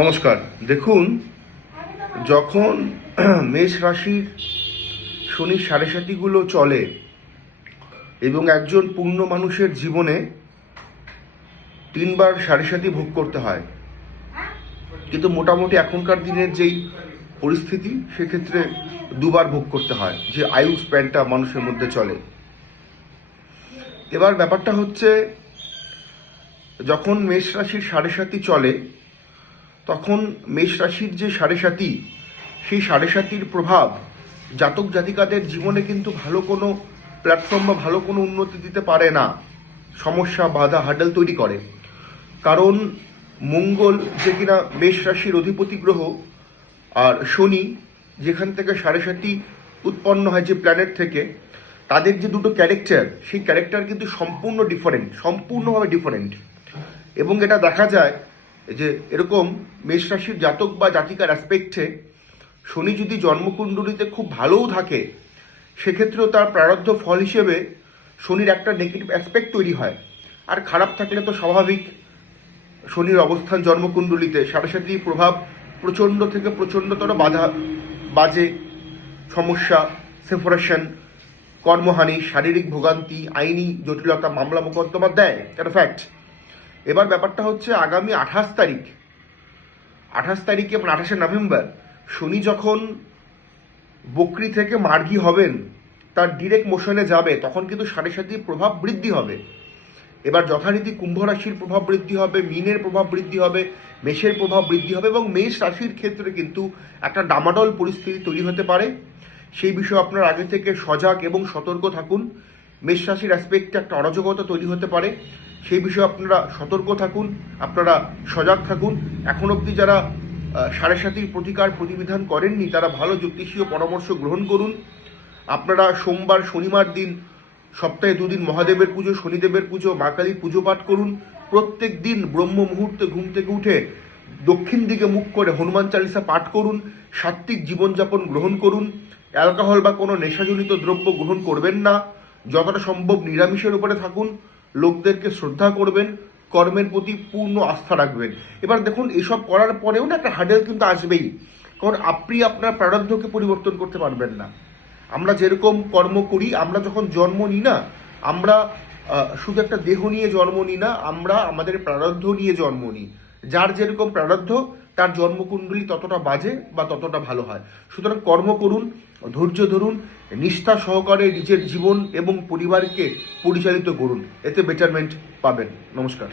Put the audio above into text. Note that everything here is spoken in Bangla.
নমস্কার। দেখুন, যখন মেষ রাশির শনির সাড়ে সাতিগুলো চলে এবং একজন পূর্ণ মানুষের জীবনে তিনবার সাড়ে সাতি ভোগ করতে হয়, কিন্তু মোটামুটি এখনকার দিনের যেই পরিস্থিতি সেক্ষেত্রে দুবার ভোগ করতে হয়, যে আয়ু স্প্যানটা মানুষের মধ্যে চলে। এবার ব্যাপারটা হচ্ছে, যখন মেষ রাশির সাড়ে সাতি চলে তখন মেষ রাশির যে সাড়ে সাতি, সেই সাড়ে সাতির প্রভাব জাতক জাতিকাদের জীবনে কিন্তু ভালো কোনো প্ল্যাটফর্ম বা ভালো কোনো উন্নতি দিতে পারে না, সমস্যা, বাধা, হার্ডেল তৈরি করে। কারণ মঙ্গল যে কিনা মেষ রাশির অধিপতি গ্রহ, আর শনি যেখান থেকে সাড়ে সাতি উৎপন্ন হয় যে প্ল্যানেট থেকে, তাদের যে দুটো ক্যারেক্টার, সেই ক্যারেক্টার কিন্তু সম্পূর্ণভাবে ডিফারেন্ট। এবং এটা দেখা যায় যে এরকম মেষ রাশির জাতক বা জাতিকার অ্যাসপেক্টে শনি যদি জন্মকুণ্ডলিতে খুব ভালোও থাকে, সেক্ষেত্রেও তার প্রারব্ধ ফল হিসেবে শনির একটা নেগেটিভ অ্যাসপেক্ট তৈরি হয়। আর খারাপ থাকলে তো স্বাভাবিক, শনির অবস্থান জন্মকুণ্ডলিতে সাড়ে সাতির প্রভাব প্রচণ্ড থেকে প্রচণ্ডতর বাজে সমস্যা, সেপারেশন, কর্মহানি, শারীরিক ভোগান্তি, আইনি জটিলতা, মামলা মোকদ্দমা দেয়, এটা ফ্যাক্ট। এবার ব্যাপারটা হচ্ছে, আগামী 28 তারিখে এবং 28শে নভেম্বর শনি যখন বকরি থেকে মার্গী হবেন, তার ডিরেক্ট মোশনে যাবে, তখন কিন্তু সাড়ে সাতির প্রভাব বৃদ্ধি হবে। এবার যথারীতি কুম্ভ রাশির প্রভাব বৃদ্ধি হবে, মীনের প্রভাব বৃদ্ধি হবে, মেষের প্রভাব বৃদ্ধি হবে, এবং মেষ রাশির ক্ষেত্রে কিন্তু একটা ডামাডোল পরিস্থিতি তৈরি হতে পারে। সেই বিষয়ে আপনার আগে থেকে সজাগ এবং সতর্ক থাকুন। মেষ রাশির অ্যাসপেক্টে একটা অরাজকতা তৈরি হতে পারে, সেই বিষয়ে আপনারা সতর্ক থাকুন, আপনারা সজাগ থাকুন। এখন অবধি যারা সাড়ে সাতির প্রতিবিধান করেননি, তারা ভালো জ্যোতিষীয় পরামর্শ গ্রহণ করুন। আপনারা সোমবার, শনিবার দিন, সপ্তাহে 2 দিন মহাদেবের পুজো, শনিদেবের পুজো, মা কালীর পুজো পাঠ করুন। প্রত্যেক দিন ব্রহ্ম মুহূর্তে ঘুম থেকে উঠে দক্ষিণ দিকে মুখ করে হনুমান চালিসা পাঠ করুন। সাত্ত্বিক জীবনযাপন গ্রহণ করুন। অ্যালকোহল বা কোনো নেশাজনিত দ্রব্য গ্রহণ করবেন না। যতটা সম্ভব নিরামিষের উপরে থাকুন। লোকদেরকে শ্রদ্ধা করবেন, কর্মের প্রতি পূর্ণ আস্থা রাখবেন। এবার দেখুন, এসব করার পরেও না একটা হার্ডেল কিন্তু আসবেই, কারণ আপনি আপনার প্রারব্ধকে পরিবর্তন করতে পারবেন না। আমরা যেরকম কর্ম করি, আমরা যখন জন্ম নিই না, আমরা শুধু একটা দেহ নিয়ে জন্ম নিই না, আমরা আমাদের প্রারব্ধ নিয়ে জন্ম নিই। যার যেরকম প্রারব্ধ, তার জন্মকুণ্ডলী ততটা বাজে বা ততটা ভালো হয়। সুতরাং কর্ম করুন, ধৈর্য ধরুন, নিষ্ঠা সহকারে নিজের জীবন এবং পরিবারকে পরিচালিত করুন, এতে বেটারমেন্ট পাবেন। নমস্কার।